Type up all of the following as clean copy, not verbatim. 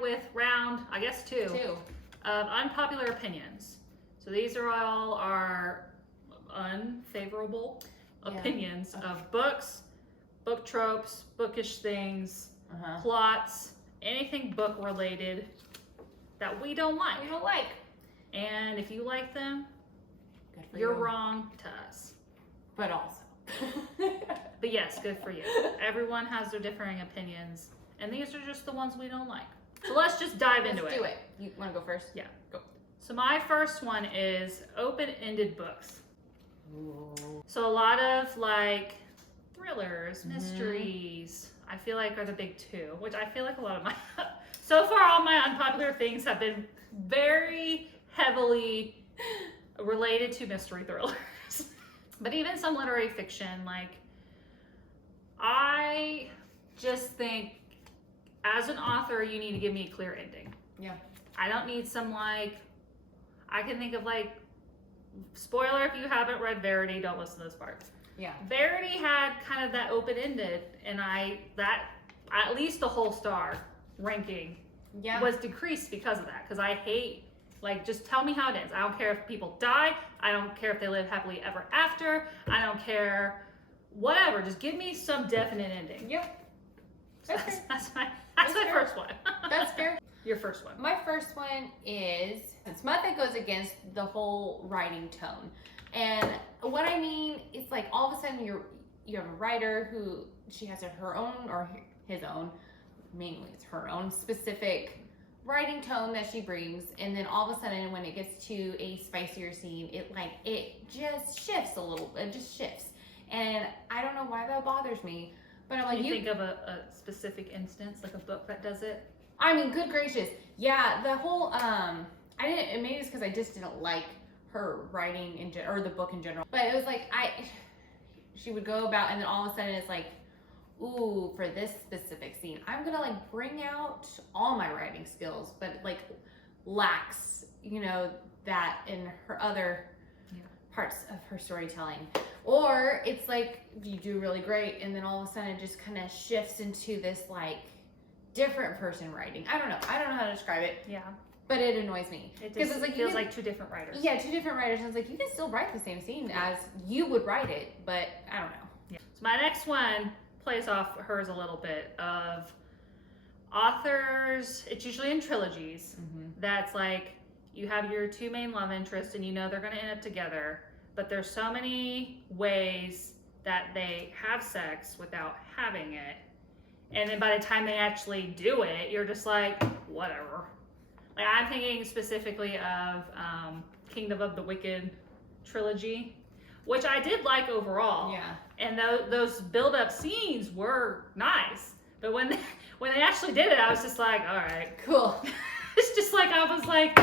with round, I guess two, of unpopular opinions. So these are all our unfavorable opinions of books, book tropes, bookish things, plots, anything book related that we don't like. And if you like them, you're wrong to us. But also. But yes, good for you. Everyone has their differing opinions, and these are just the ones we don't like. So let's just dive into it. Let's do it. You want to go first? Yeah. Go. So my first one is open-ended books. Ooh. So a lot of like thrillers, mysteries, I feel like are the big two, which I feel like a lot of my, so far all my unpopular things have been very heavily related to mystery thrillers. But even some literary fiction, like I just think as an author, you need to give me a clear ending. Yeah. I don't need some like, I can think of like, spoiler if you haven't read Verity, don't listen to this part. Yeah. Verity had kind of that open-ended, and at least the whole star ranking was decreased because of that. Because I hate, like, just tell me how it ends. I don't care if people die. I don't care if they live happily ever after. I don't care, whatever. Just give me some definite ending. Yep. So that's my first one. That's fair. Your first one. My first one is it's month that goes against the whole writing tone. And what I mean is like all of a sudden you have a writer who she has her own or his own, mainly it's her own specific writing tone that she brings, and then all of a sudden when it gets to a spicier scene, it just shifts a little. It just shifts, and I don't know why that bothers me. But I'm like, you think of a specific instance, like a book that does it? I mean, good gracious, yeah. The whole maybe it's because I just didn't like her writing or the book in general. But it was like she would go about, and then all of a sudden it's like, ooh, for this specific scene, I'm gonna like bring out all my writing skills, but like lacks, that in her other parts of her storytelling. Or it's like you do really great, and then all of a sudden it just kind of shifts into this like different person writing. I don't know how to describe it. Yeah. But it annoys me. Because it feels like two different writers. Yeah, two different writers. And it's like, you can still write the same scene as you would write it, but I don't know. Yeah. So my next one plays off hers a little bit of authors, it's usually in trilogies, that's like, you have your two main love interests and they're going to end up together, but there's so many ways that they have sex without having it. And then by the time they actually do it, you're just like, whatever. Like I'm thinking specifically of Kingdom of the Wicked trilogy, which I did like overall. Yeah. And those build-up scenes were nice. But when they actually did it, I was just like, all right. Cool. It's just like, I was like,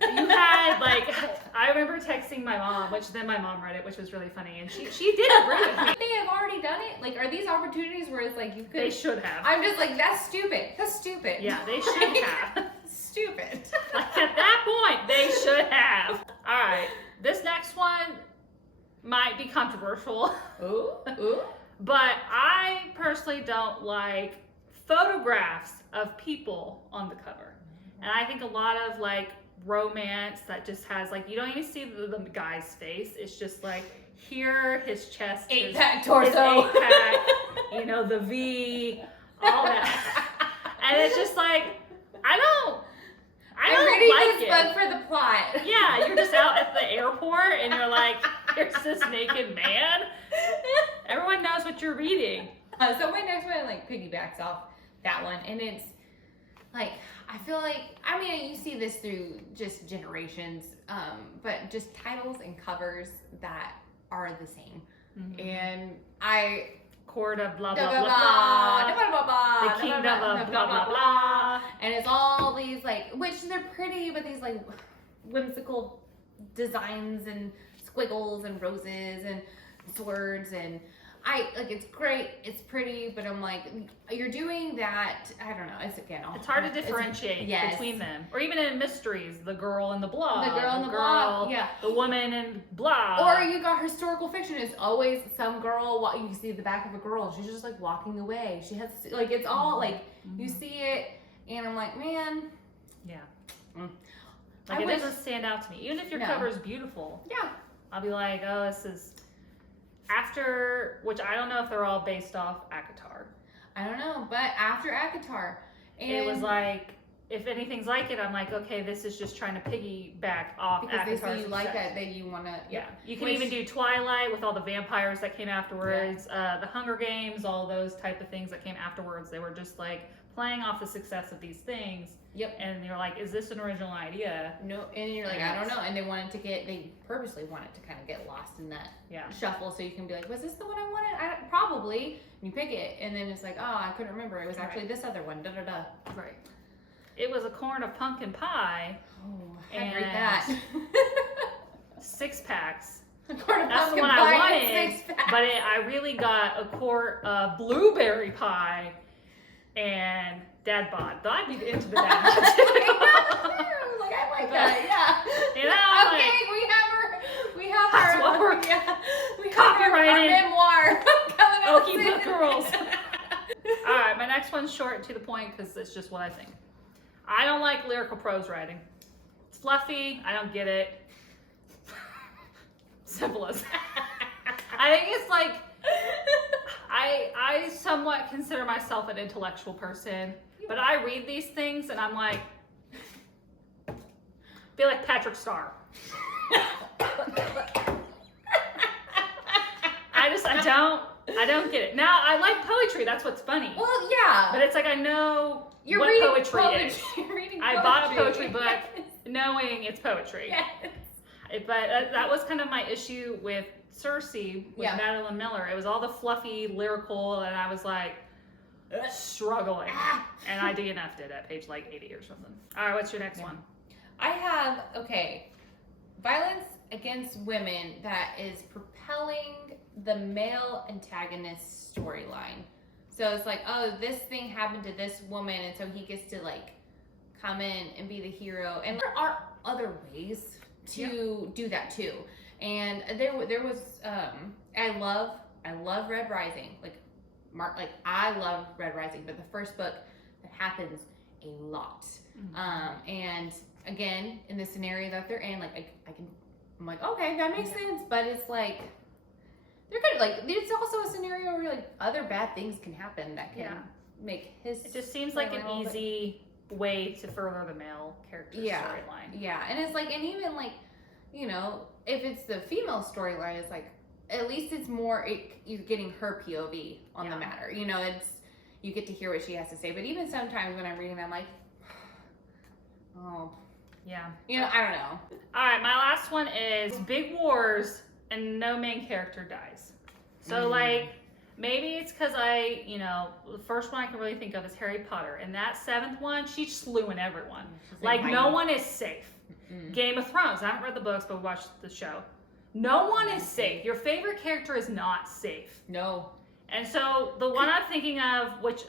you had like, I remember texting my mom, which then my mom read it, which was really funny. And she did agree with me. They have already done it? Like, are these opportunities where it's like you could? They should have. I'm just like, that's stupid. That's stupid. Yeah, they should have. Stupid. Like at that point, they should have. All right, this next one might be controversial. Ooh. But I personally don't like photographs of people on the cover. And I think a lot of like romance that just has like, you don't even see the guy's face. It's just like here, his chest, eight-pack torso, his eight-pack, the V, all that. And it's just like, I don't reading like this it. book for the plot. Yeah, you're just out at the airport and you're like, there's this naked man. Everyone knows what you're reading. So my next one like piggybacks off that one, and it's like I feel like you see this through just generations, but just titles and covers that are the same, and Court of blah blah blah blah, blah, the kingdom of blah blah blah, and it's all these like, which they're pretty, but these like whimsical designs and squiggles and roses and swords, and it's great, it's pretty, but I'm like, you're doing that, I don't know, it's hard to differentiate between them. Or even in mysteries, the girl in the blog, yeah, the woman in blog. Or you got historical fiction, it's always some girl, you see the back of a girl, she's just like walking away, she has, like, it's all like, you see it, and I'm like, man, stand out to me. Even if your No. cover is beautiful, Yeah. I'll be like, oh, this is after, which I don't know if they're all based off ACOTAR. I don't know, but after ACOTAR, and It was like, if anything's like it, I'm like, okay, this is just trying to piggyback off because ACOTAR's they see you like success. that you want to. Yeah, you can Which- even do Twilight with all the vampires that came afterwards, the Hunger Games, all those type of things that came afterwards. They were just like playing off the success of these things. Yep. And you're like, is this an original idea? No, and you're like, I don't know. And they purposely wanted to kind of get lost in that Yeah. shuffle, so you can be like, was this the one I wanted? Probably. And you pick it, and then it's like, oh, I couldn't remember. It was actually this other one. Da da da. Right. It was a corn of pumpkin pie, Oh, I read And- that. 6 packs. A quart of That's the pumpkin one pie I and wanted, 6 packs. but I really got a quart of blueberry pie, and Dad bought. Though I'd be into the Dad bod too. I like that. Yeah. You know, Okay, like, we have That's our what we're we have our copyrighted. memoir coming out Okie soon. book girls. All right, my next one's short and to the point because it's just what I think. I don't like lyrical prose writing. It's fluffy. I don't get it. Simple as that. I think it's like I somewhat consider myself an intellectual person, but I read these things and I'm like, be like Patrick Starr. I don't get it. Now I like poetry. That's what's funny. Well, yeah. But it's like I know You're what reading poetry is. You're reading I poetry. bought a poetry book knowing it's poetry. Yes. But that was kind of my issue with Circe, with Yeah. Madeline Miller. It was all the fluffy, lyrical, and I was like struggling. And I DNF'd it at page like 80 or something. All right, what's your next one? I have, violence against women that is propelling the male antagonist storyline. So it's like, oh, this thing happened to this woman, and so he gets to like come in and be the hero. And there are other ways to do that too. And there was, I love Red Rising. I love Red Rising, but the first book that happens a lot. And again, in the scenario that they're in, I'm like, okay, that makes sense. But it's like, they're kind of like, it's also a scenario where like other bad things can happen that can make his. It just seems like an storyline easy way to further the male character storyline. Yeah, and it's like, and even like, you know, if it's the female storyline, it's like, at least it's more, you're getting her POV on the matter. You know, you get to hear what she has to say. But even sometimes when I'm reading, I'm like, oh. Yeah. You know, I don't know. All right, my last one is big wars and no main character dies. So like, maybe it's because the first one I can really think of is Harry Potter. And that 7th one, she's slewing everyone. Like no one is safe. Game of Thrones, I haven't read the books, but watched the show. No one is safe. Your favorite character is not safe. No. And so the one I'm thinking of, which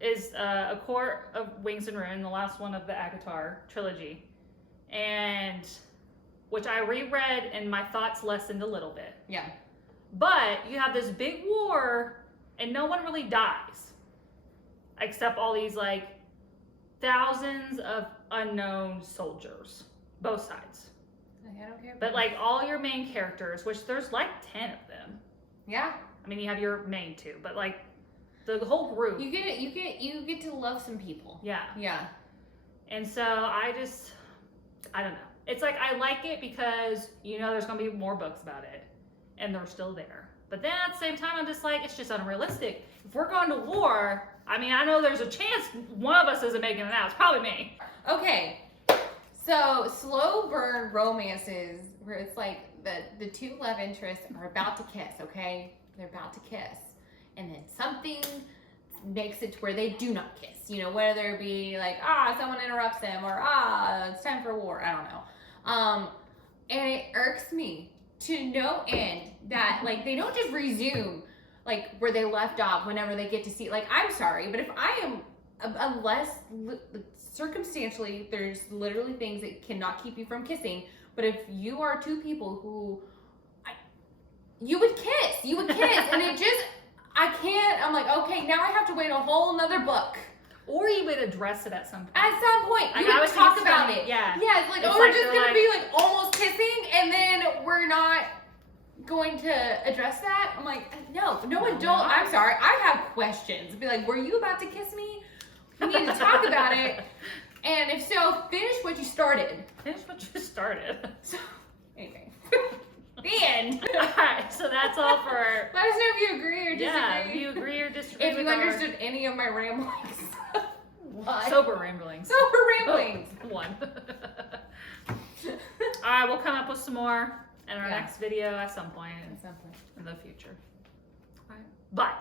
is A Court of Wings and Ruin, the last one of the ACOTAR trilogy, and which I reread and my thoughts lessened a little bit. Yeah. But you have this big war and no one really dies. Except all these like thousands of unknown soldiers. Both sides. I don't care. But like all your main characters, which there's like 10 of them. Yeah. I mean, you have your main 2, but like the whole group. You get to love some people. Yeah. Yeah. And so I don't know. It's like I like it because there's gonna be more books about it, and they're still there. But then at the same time, I'm just like, it's just unrealistic. If we're going to war, I mean, I know there's a chance one of us isn't making it out. It's probably me. Okay. So slow burn romances where it's like the 2 love interests are about to kiss. Okay, they're about to kiss, and then something makes it to where they do not kiss. Whether it be like someone interrupts them or it's time for war. I don't know. And it irks me to no end that like they don't just resume like where they left off whenever they get to see. Like, I'm sorry, but if I am unless circumstantially there's literally things that cannot keep you from kissing, but if you are 2 people who you would kiss and it just I can't. I'm like, okay, now I have to wait a whole nother book Or you would address it at some point. At some point, Like, you I would was talk thinking about funny, it. yeah. Yeah, it's like, It's oh, we're like just they're gonna like- be like almost kissing, and then we're not going to address that. I'm like, no adult. not. I'm sorry, I have questions. Be like, were you about to kiss me? We need to talk about it. And if so, finish what you started. Finish what you started. So, anyway, the end. Alright, so that's all for... Let us know if you agree or disagree. Yeah, if you agree or disagree If with you our understood any of my ramblings. Why? sober ramblings. Sober ramblings. One. Alright, we'll come up with some more in our Yeah. next video at some point At some point. in the future. Alright, bye.